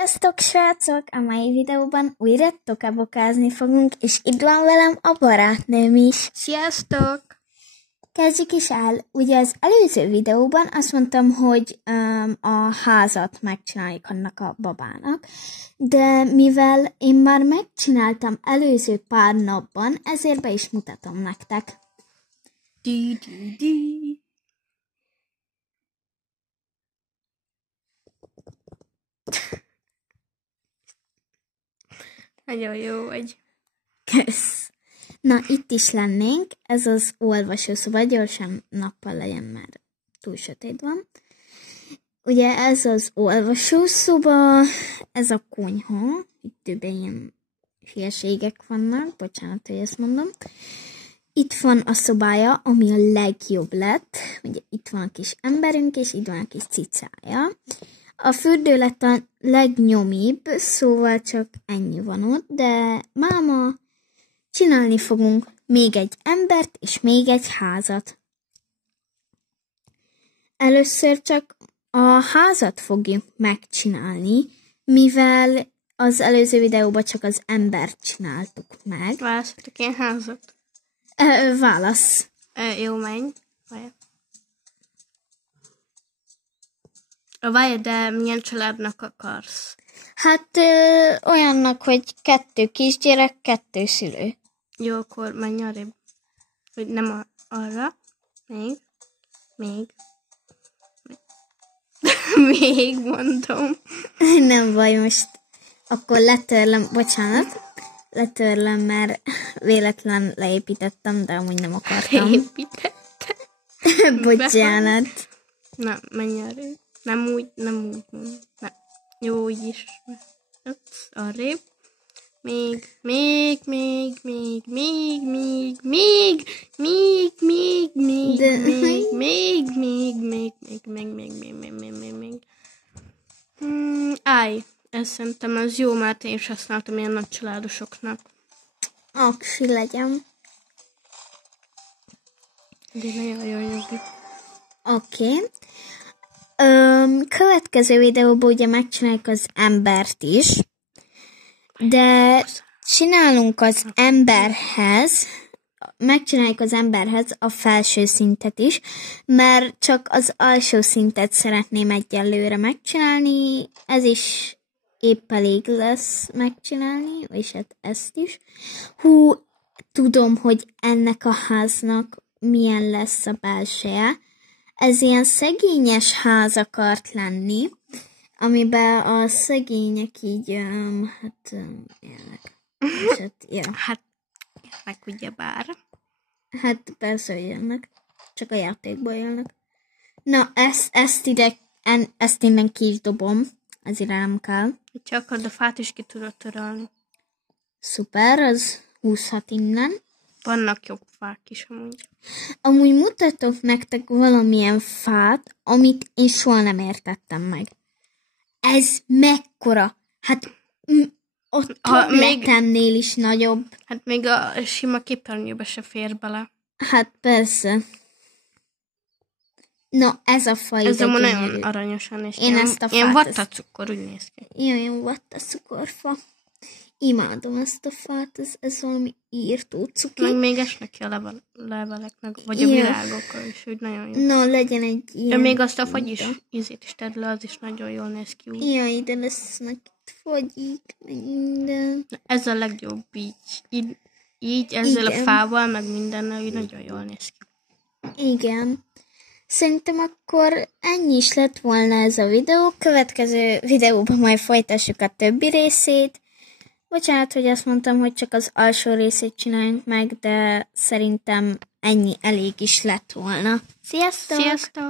Sziasztok, srácok! A mai videóban újra tokabokázni fogunk, és itt van velem a barátnőm is. Sziasztok! Kezdjük is el. Ugye az előző videóban azt mondtam, hogy a házat megcsináljuk annak a babának, de mivel én már megcsináltam előző pár napban, ezért be is mutatom nektek. Nagyon jó vagy. Kösz. Na, itt is lennénk. Ez az olvasószoba, gyorsan nappal legyen, mert túl sötét van. Ugye ez az olvasószoba, ez a konyha. Itt többen ilyen hülyeségek vannak, bocsánat, hogy ezt mondom. Itt van a szobája, ami a legjobb lett. Ugye itt van a kis emberünk, és itt van a kis cicája. A fürdő lett a legnyomibb, szóval csak ennyi van ott, de máma, csinálni fogunk még egy embert és még egy házat. Először csak a házat fogjuk megcsinálni, mivel az előző videóban csak az embert csináltuk meg. Választottak ilyen házat? Válasz. Jó, menj. Várj, de milyen családnak akarsz? Hát olyannak, hogy 2 kisgyerek, 2 szülő. Jó, akkor menj arrébb. Hogy nem arra. Még. Még mondom. Nem baj, most akkor letörlöm, mert véletlen leépítettem, de amúgy nem akartam. Bocsánat. Na, menj arrébb. Nem úgy mond. Nem. Jó, úgy is. Arrébb. Még. Állj, ezt szerintem az jó, mert én is használtam ilyen nagy családosoknak. Aksi legyen. De nagyon jó jogi. Oké. Következő videóban ugye megcsináljuk az embert is, de megcsináljuk az emberhez a felső szintet is, mert csak az alsó szintet szeretném egyelőre megcsinálni, ez is épp elég lesz megcsinálni, és hát ezt is. Tudom, hogy ennek a háznak milyen lesz a belseje. Ez ilyen szegényes ház akart lenni, amiben a szegények így, élnek. Hát, ugyebár. Hát persze, hogy élnek. Csak a játékban élnek. Na, ezt innen ki is dobom. Ezért nem kell. Ha akarod, a fát is ki tudod törölni. Szuper, az húzhat innen. Vannak jobb fák is amúgy. Amúgy mutatok nektek valamilyen fát, amit én soha nem értettem meg. Ez mekkora? Hát ott tabletemnél is nagyobb. Hát még a sima képernyőbe se fér bele. Hát persze. Na, ez a fa. Ez nagyon aranyosan néz ki. Én ezt a fát... Ilyen vattacukor, úgy néz ki. Ilyen vattacukorfa. Imádom ezt a fát, ez valami írtó cuki. Meg még esnek ki a leveleknek, vagy a virágokkal is, úgy nagyon jó. Na, legyen egy ilyen... De még azt a fagyis ízét is tedd le, az is nagyon jól néz ki úgy. Jaj, ide lesznek itt fagyik, minden. Ez a legjobb így ezzel a fával, meg mindennel, úgy nagyon jól néz ki. Igen. Szerintem akkor ennyi is lett volna ez a videó. Következő videóban majd folytassuk a többi részét. Bocsánat, hogy azt mondtam, hogy csak az alsó részét csináljunk meg, de szerintem ennyi elég is lett volna. Sziasztok! Sziasztok!